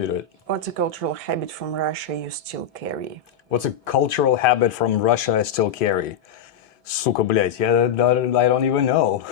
You do it. What's a cultural habit from Russia you still carry? What's a cultural habit from Russia I still carry? Сука, блядь, I don't even know.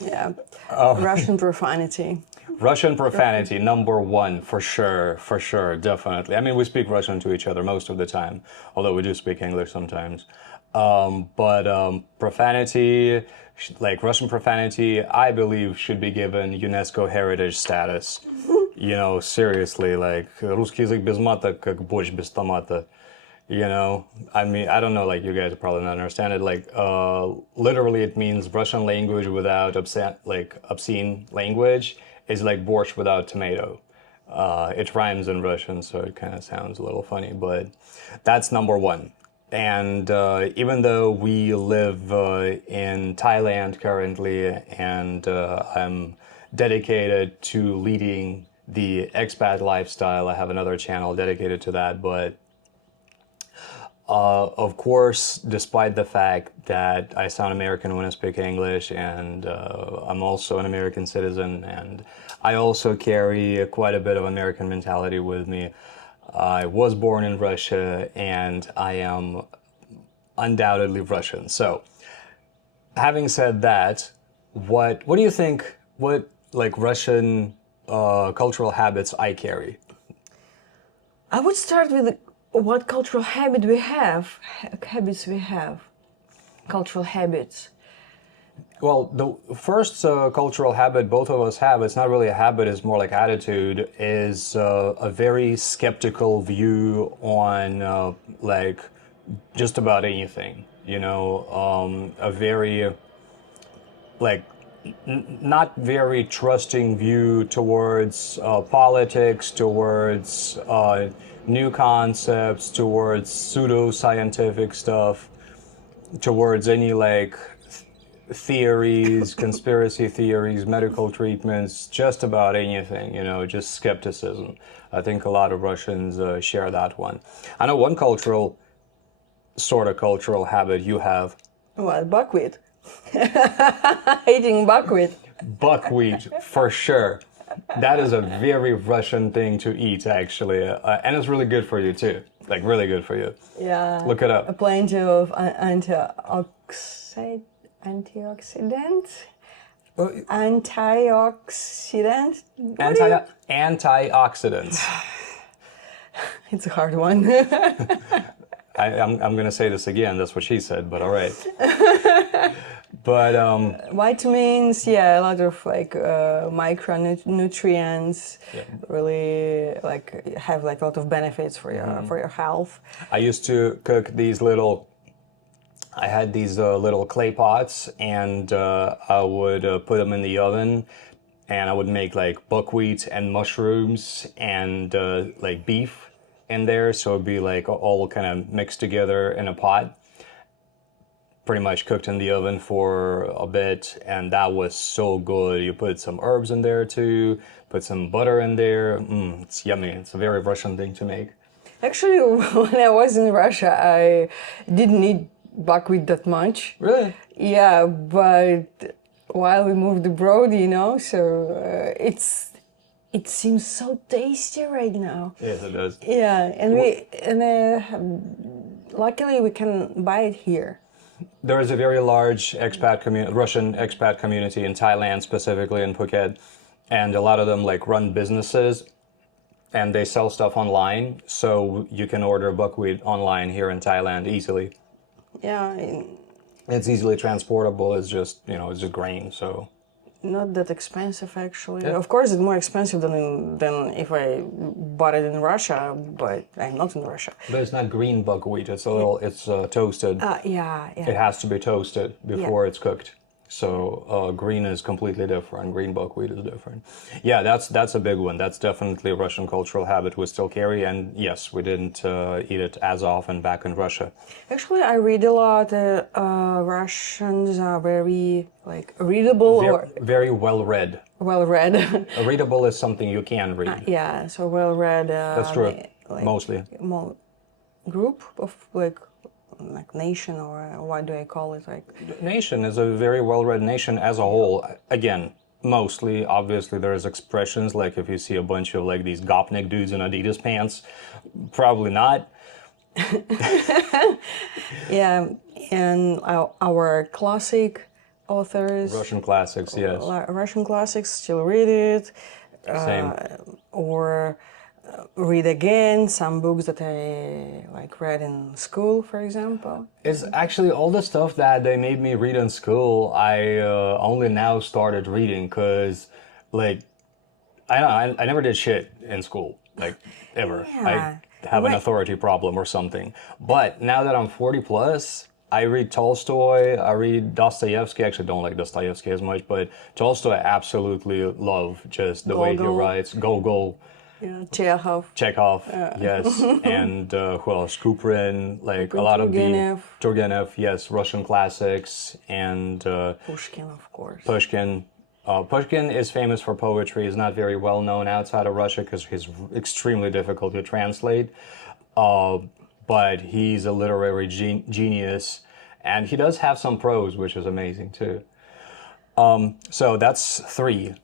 Yeah. Russian profanity. Russian profanity, number one, for sure, definitely. I mean, we speak Russian to each other most of the time, although we do speak English sometimes. But profanity, like Russian profanity, I believe should be given UNESCO heritage status. You know, seriously, like, русский язык без мата, как борщ без томата. You know, I mean, I don't know, like, you guys probably not understand it. Like, literally it means Russian language without obscene language is like borscht without tomato. It rhymes in Russian, so it kind of sounds a little funny, but that's number one. And even though we live in Thailand currently, and I'm dedicated to leading the expat lifestyle, I have another channel dedicated to that, but of course, despite the fact that I sound American when I speak English, and I'm also an American citizen, and I also carry quite a bit of American mentality with me. I was born in Russia, and I am undoubtedly Russian. So, having said that, what do you think? What like Russian cultural habits I carry? I would start with what cultural habits we have. Cultural habits. Well, the first cultural habit both of us have, it's not really a habit, it's more like attitude, is a very skeptical view on like just about anything. You know, a very like not very trusting view towards politics, towards new concepts, towards pseudo-scientific stuff, towards any like theories, conspiracy theories, medical treatments, just about anything, you know, just skepticism. I think a lot of Russians share that one. I know one sort of cultural habit you have. What, buckwheat? Eating buckwheat. Buckwheat, for sure. That is a very Russian thing to eat, actually. And it's really good for you, too. Like, really good for you. Yeah. Look it up. Plenty of antioxidants. Antioxidant? Antioxidants. It's a hard one. I'm going to say this again. That's what she said, but all right. But vitamins, yeah, a lot of like micronutrients, really like have like a lot of benefits for your health. I used to cook these little. I had these little clay pots, and I would put them in the oven, and I would make like buckwheat and mushrooms and like beef in there, so it'd be like all kind of mixed together in a pot. Pretty much cooked in the oven for a bit, and that was so good. You put some herbs in there too, put some butter in there. It's yummy. It's a very Russian thing to make. Actually, when I was in Russia, I didn't eat buckwheat that much. Really? Yeah, but while we moved abroad, you know, so it seems so tasty right now. Yes, it does. Yeah, and luckily we can buy it here. There is a very large Russian expat community in Thailand, specifically in Phuket, and a lot of them like run businesses, and they sell stuff online, so you can order buckwheat online here in Thailand easily. Yeah, It's easily transportable. It's just, you know, it's just grain, so. Not that expensive, actually. Yeah. Of course, it's more expensive than if I bought it in Russia, but I'm not in Russia. But it's not green buckwheat. It's it's toasted. Yeah. It has to be toasted before it's cooked. So green is completely different. Green buckwheat is different. Yeah, that's a big one. That's definitely a Russian cultural habit we still carry. And yes, we didn't eat it as often back in Russia. Actually, I read a lot. Russians are very like readable or very well read. Well read. Readable is something you can read. Yeah, so well read. That's true. Like, mostly. Group of like nation, or what do I call it? Like nation is a very well-read nation as a whole. Again, Mostly, obviously, there's expressions like if you see a bunch of like these gopnik dudes in Adidas pants, probably not. Yeah, and our classic authors, Russian classics, yes. Russian classics, still read it, Same. or read again some books that I like read in school, for example. It's actually all the stuff that they made me read in school. I only now started reading because, like, I don't know, I never did shit in school, like, ever. I Yeah. have an Right. authority problem or something. But now that I'm 40 plus, I read Tolstoy, I read Dostoevsky. I actually don't like Dostoevsky as much, but Tolstoy I absolutely love just the way he Gogol. writes. Gogol, Yeah, Chekhov, Chekhov, yes, and who else? Kuprin, like a lot of the Turgenev. Turgenev, yes, Russian classics, and Pushkin, of course. Pushkin. Pushkin is famous for poetry. He's not very well known outside of Russia because he's extremely difficult to translate. Uh, but he's a literary genius, and he does have some prose, which is amazing too. So that's three.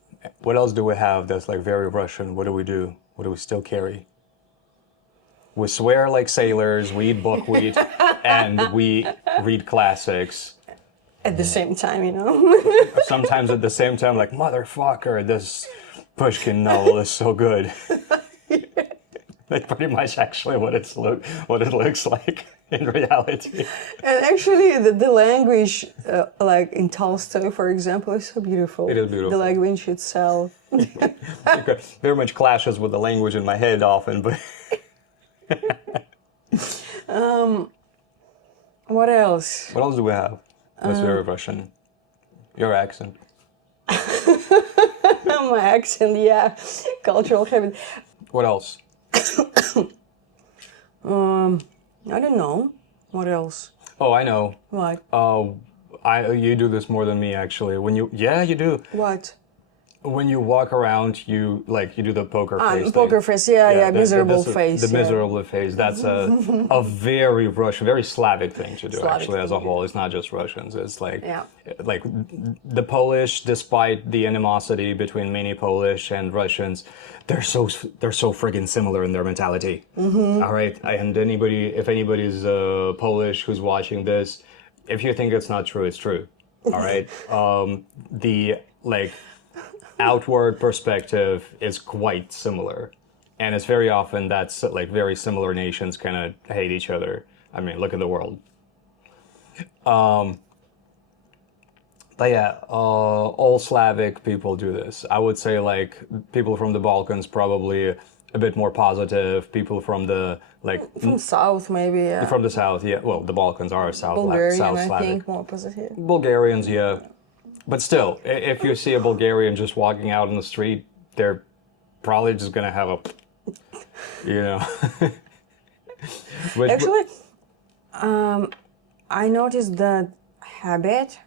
What else do we have that's like very Russian? What do we do? What do we still carry? We swear like sailors, we eat buckwheat, and we read classics. At the same time, you know. Sometimes at the same time, like, motherfucker, this Pushkin novel is so good. That's pretty much actually what it looks like in reality. And actually, the language, like in Tolstoy, for example, is so beautiful. It is beautiful. The language itself. Very much clashes with the language in my head often, but What else? what else do we have? That's very Russian. Your accent. My accent, yeah. Cultural habit. What else? I don't know. What else? Oh, I know. What? You do this more than me actually. You do. What? When you walk around, you do the poker face thing. Poker face, yeah, miserable face. The yeah. miserable face. That's a very Russian, very Slavic thing to do. Slavic Actually, as a thing, whole, it's not just Russians. It's Yeah. like the Polish, despite the animosity between many Polish and Russians, they're so friggin' similar in their mentality. All right, and if anybody's Polish who's watching this, if you think it's not true, it's true. All right, the outward perspective is quite similar, and it's very often that's like very similar nations kind of hate each other. I mean, look at the world. But yeah, all Slavic people do this. I would say like people from the Balkans probably a bit more positive. People from the From South, maybe, yeah. from the south, yeah. Well, the Balkans are Bulgarian, South I Slavic. think, more positive. Bulgarians, yeah. But still, if you see a Bulgarian just walking out on the street, they're probably just gonna have a, you know. Actually, I noticed that habit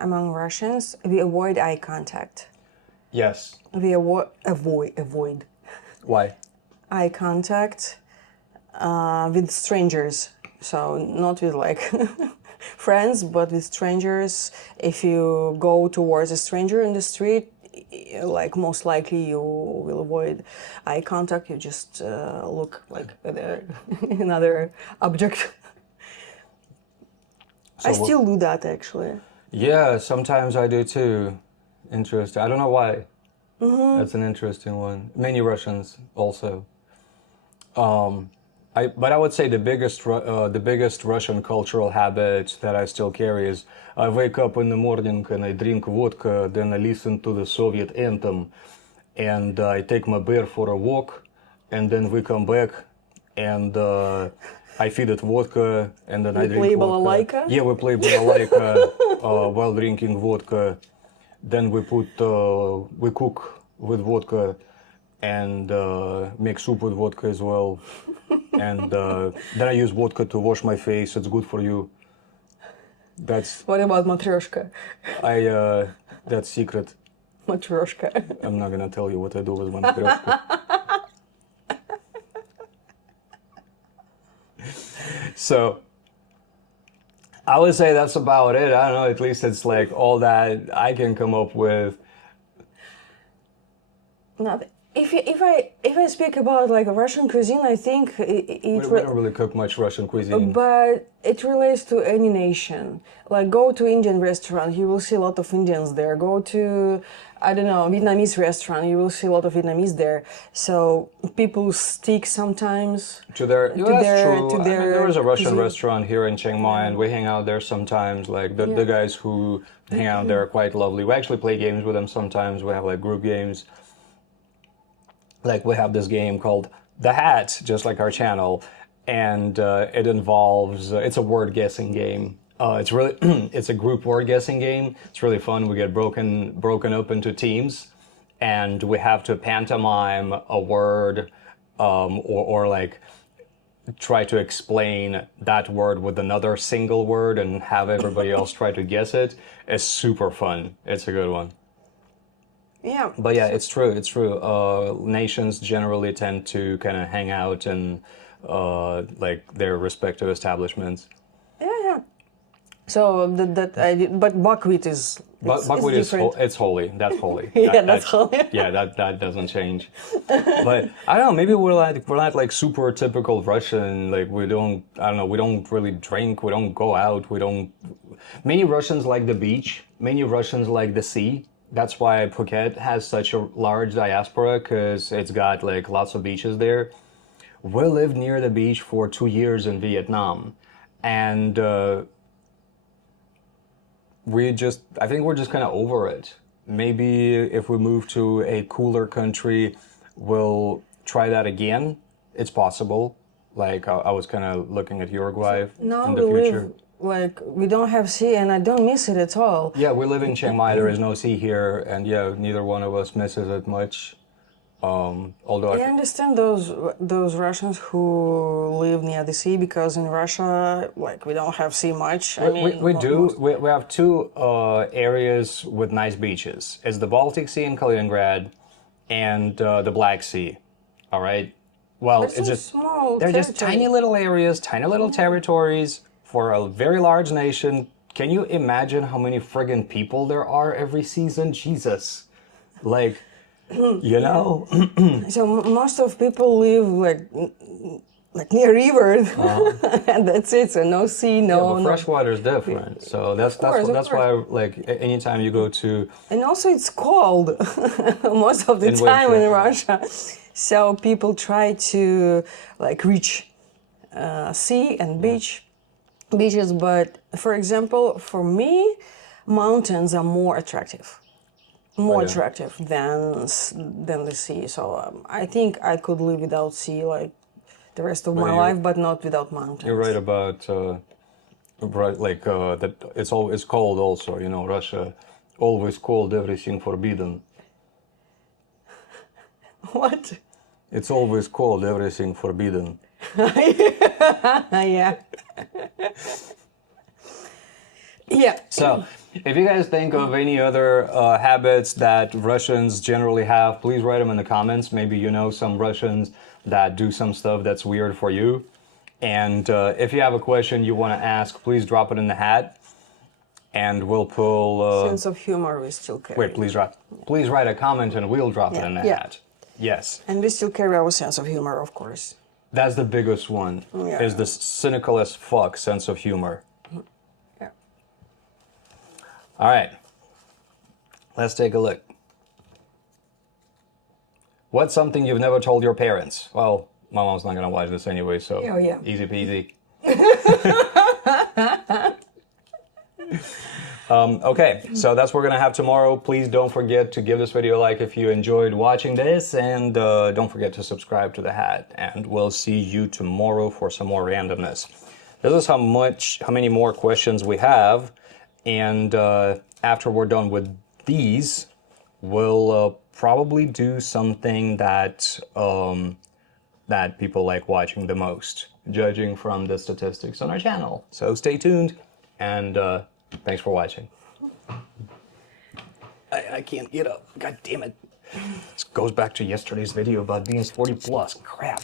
among Russians. We avoid eye contact. Yes. We avoid Why? eye contact with strangers. So not with like friends, but with strangers. If you go towards a stranger in the street, like most likely you will avoid eye contact. You just look like at another object. I still do that actually. Yeah, sometimes I do too. Interesting. I don't know why. That's an interesting one. Many Russians also. But I would say the biggest Russian cultural habit that I still carry is I wake up in the morning and I drink vodka, then I listen to the Soviet anthem, and I take my bear for a walk, and then we come back, and I feed it vodka, and then I drink play vodka. balalaika? Yeah, we play balalaika while drinking vodka. Then we cook with vodka and make soup with vodka as well. And then I use vodka to wash my face. It's good for you. What about matryoshka? That's secret. Matryoshka. I'm not gonna tell you what I do with my matryoshka. So, I would say that's about it. I don't know. At least it's like all that I can come up with. Now, if I speak about like Russian cuisine, I think We don't really cook much Russian cuisine. but it relates to any nation. Like go to Indian restaurant, you will see a lot of Indians there. Go to, I don't know, Vietnamese restaurant, you will see a lot of Vietnamese there. So people stick sometimes To their, to that's their true. to I mean, their there is a Russian cuisine. restaurant here in Chiang Mai, and we hang out there sometimes. Like the guys who hang out there are quite lovely. We actually play games with them sometimes. We have like group games. Like we have this game called The Hat, just like our channel, and it involves it's a word guessing game. It's really it's a group word guessing game. It's really fun. We get broken up into teams, and we have to pantomime a word, or like try to explain that word with another single word and have everybody else try to guess it. It's super fun. It's a good one. Yeah. But yeah, it's true. It's true. Nations generally tend to kind of hang out in like their respective establishments. Yeah. So but buckwheat is Buckwheat is different. it's holy. That's holy. Yeah, that's holy. Yeah, that doesn't change. But I don't know. Maybe we're not like super typical Russian. Like we don't. I don't know. We don't really drink. We don't go out. We don't. Many Russians like the beach. Many Russians like the sea. That's why Phuket has such a large diaspora, because it's got like lots of beaches there. We lived near the beach for 2 years in Vietnam, and I think we're just kind of over it. Maybe if we move to a cooler country, we'll try that again. It's possible. Like I was kind of looking at Uruguay Now in we the future. live like we don't have sea, and I don't miss it at all. Yeah, we live in Chiang Mai. There is no sea here, and yeah, neither one of us misses it much. Although I understand those Russians who live near the sea, because in Russia, like we don't have sea much. I mean, we do. We have two areas with nice beaches. It's the Baltic Sea in Kaliningrad, and the Black Sea. All right. Well, It's it's a just small they're just territory. tiny little areas, tiny little territories for a very large nation. Can you imagine how many friggin' people there are every season? Jesus, like, you know. So most of people live like near river, and that's it. So no sea, Yeah, no, but no. fresh water is different. So that's course, of that's why like anytime you go to And also it's cold most of the In time winter. in Russia. So people try to like reach sea and beaches. But for example, for me, mountains are more attractive. More yeah. attractive than the sea. So I think I could live without sea like the rest of my you're- life, but not without mountains. You're right about right, like that. It's cold also. You know, Russia always called everything forbidden. What? It's always called everything forbidden. Yeah. Yeah. So, if you guys think of any other habits that Russians generally have, please write them in the comments. Maybe you know some Russians that do some stuff that's weird for you. And if you have a question you want to ask, please drop it in the hat, and we'll pull. Sense of humor we still carry. Wait, please write a comment, and we'll drop it in the Yeah. hat. Yes, And we still carry our sense of humor, of course. that's the biggest one. Yeah. Is the cynical as fuck sense of humor. Yeah. All right, let's take a look. What's something you've never told your parents? Well, my mom's not gonna watch this anyway, so Oh, yeah. easy peasy. Okay, so that's what we're gonna have tomorrow. Please don't forget to give this video a like if you enjoyed watching this, and don't forget to subscribe to the hat. And we'll see you tomorrow for some more randomness. This is how many more questions we have, and after we're done with these, we'll probably do something that that people like watching the most, judging from the statistics on our channel. So stay tuned, and thanks for watching. I can't get up. God damn it. This goes back to yesterday's video about being 40 plus. Crap.